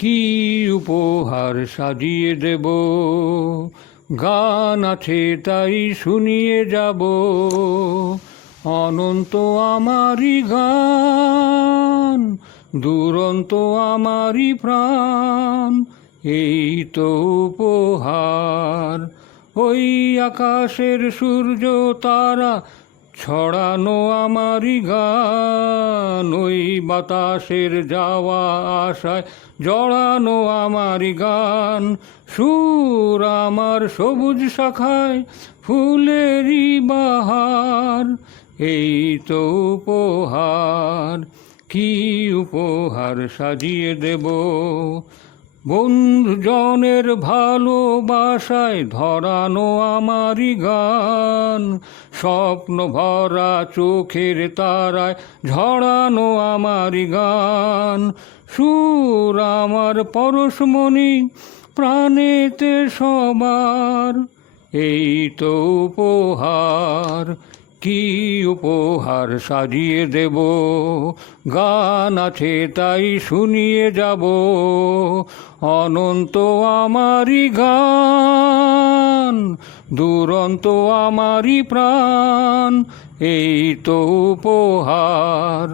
কি উপহার সাজিয়ে দেব, গান আছে তাই শুনিয়ে যাব। অনন্ত আমারই গান, দুরন্ত আমারই প্রাণ, এই তো উপহার। ওই আকাশের সূর্য তারা ছড়ানো আমারই গান, ওই বাতাসের যাওয়া আশায় জড়ানো আমারই গান। সুর আমার সবুজ শাখায় ফুলেরই বাহার, এই তো উপহার। কি উপহার সাজিয়ে দেব, বন্ধুজনের ভালোবাসায় ধরানো আমারই গান। স্বপ্ন ভরা চোখের তারায় ঝরানো আমারই গান। সুর আমার পরশমণি প্রাণেতে সবার, এই তো উপহার। কি উপহার সাজিয়ে দেব, গান আছে তাই শুনিয়ে যাব। অনন্ত আমারই গান, দুরন্ত আমারই প্রাণ, এই তো উপহার।